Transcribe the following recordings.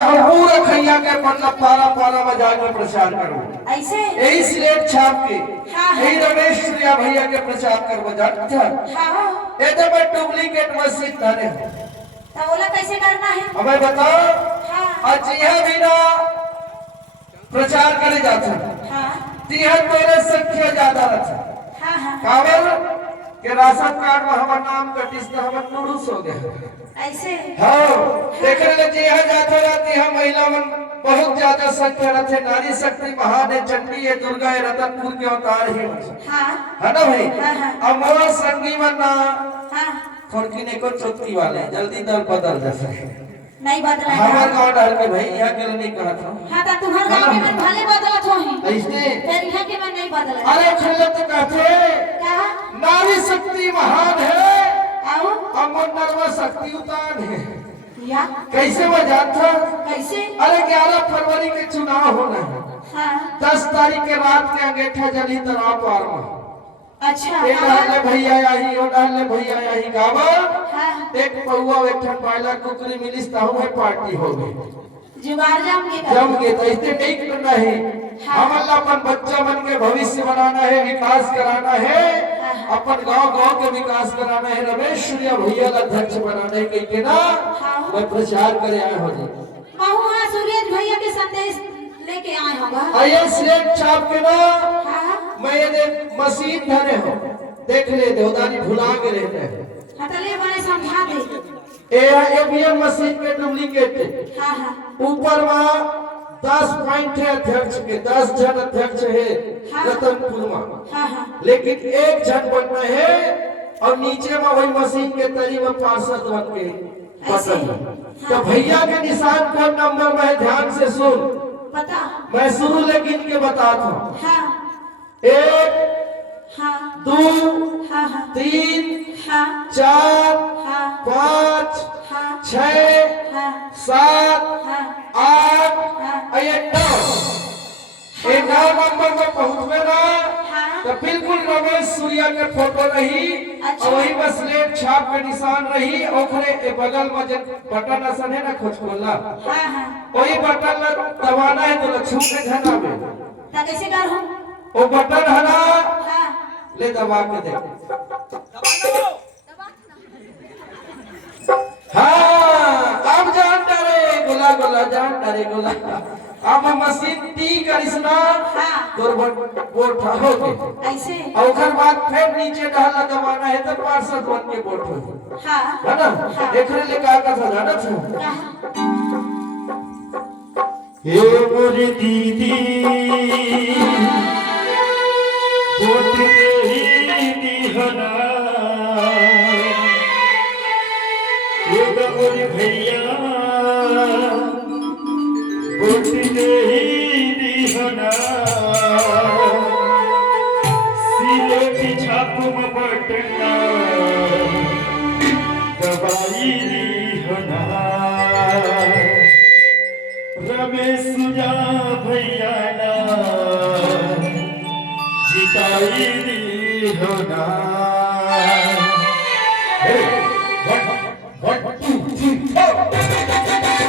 पूरा खैया के मतलब पारा पारा बजा के प्रचार करो ऐसे यही स्लेट छाप के हाँ, यही रमेश सूर्या भैया के प्रचार कर बजा हाँ ये तो मैं डुप्लीकेट मस्जिद धरे तो बोला कैसे करना है हमें बताओ हाँ आज यह बिना प्रचार करे जाते हाँ तीहर तोरे संख्या ज्यादा रहता हाँ हाँ काबर के राशन कार्ड में हमारा नाम कटिस तो हमारा नुरुस हो गया ऐसे हाँ देखने लगे यह जाते रहती है महिला मन बहुत ज्यादा संख्या रहते नारी शक्ति महान है चंडी है दुर्गा है रतनपुर के अवतार ही हाँ है ना भाई हाँ, हाँ। अब मोर संगी मन ना हाँ थोड़की ने को चौथी वाले जल्दी दल बदल जैसे नहीं बदला हमारे गांव डाल के भाई यहाँ के लिए नहीं कहा था हाँ तो तुम्हारे गांव में मन भले बदलत होही ऐसे फिर यहाँ के मन नहीं बदला अरे खेले तो कहते क्या नारी शक्ति महान है आओ अमर नर्वा शक्ति उतान है या कैसे वजह था कैसे अरे 11 फरवरी के चुनाव होना है हाँ 10 तारीख के रात के अंगेठा जली तरा पार में अच्छा एक डाले भैया आई ओ डाले भैया आई गावा हाँ एक पौवा एक ठन पायला कुकरी मिलिस ताहू है पार्टी हो गई जुगाड़ जम के तो इतने नहीं करना है हमला अपन बच्चा मन के भविष्य बनाना है विकास कराना है अपन गांव के विकास कराना है रमेश सूर्या भैया का अध्यक्ष बनाना है कहीं ना मैं प्रचार करे आए हो जी बहु सूर्य भैया के संदेश लेके आए होगा आइए स्लेट छाप के ना हाँ मैं ये मशीन धरे हो देख ले देवदारी भुला के रहते हैं हटले बड़े समझा दे एवीएम मशीन के डुप्लीकेट हाँ हाँ ऊपर में 10 पॉइंट है अध्यक्ष के 10 जन अध्यक्ष है रतनपुर में हाँ हाँ लेकिन एक जन बनना है और नीचे में वही मशीन के तरी में पार्षद बन के बटन तो भैया के निशान कौन नंबर में है ध्यान से सुन पता मैं शुरू लेकिन के बताता हूँ हाँ 1 हाँ 2 हाँ हाँ 3 हाँ 4 हाँ 5 हाँ 6 हाँ 7 हाँ 8 हाँ और ये 9 ये 9 नंबर में पहुंचवे ना हाँ तो बिल्कुल रमेश सूर्या के फोटो रही अच्छा। और वही बस स्लेट छाप के निशान रही ओखरे ए बगल में जो बटन असन है ना खोज खोला हाँ हाँ वही बटन दबाना है तो छू के धना में तो कैसे कर हूँ वो बटन है ना हाँ ले दबा के दे हाँ अब जान डरे गोला गोला जान डरे गोला अब मशीन टी करिसना हाँ तोर बोट हो के ऐसे और ओकर बाद फिर नीचे डाला दबाना है तो पार्षद बन के बोट हो हाँ है ना देखने ले का जाना था कहाँ हे मोर दीदी बोट ही दीहना हे मोर भैया बोट ही दीहना सिलेट छाप में बटना दबाई दीहना रमेश सूर्या भैया ना जिताई दी हो ना One, 2, 3, 4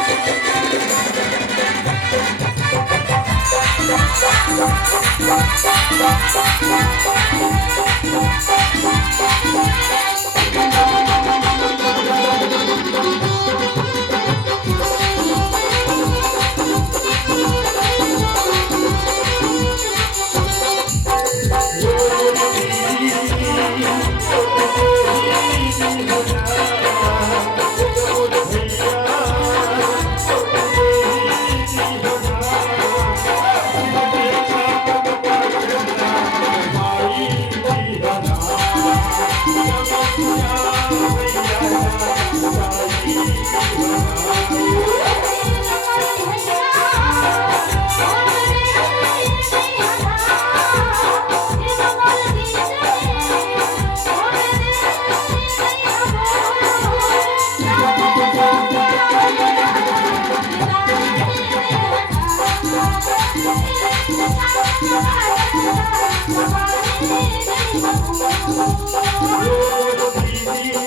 Thank you.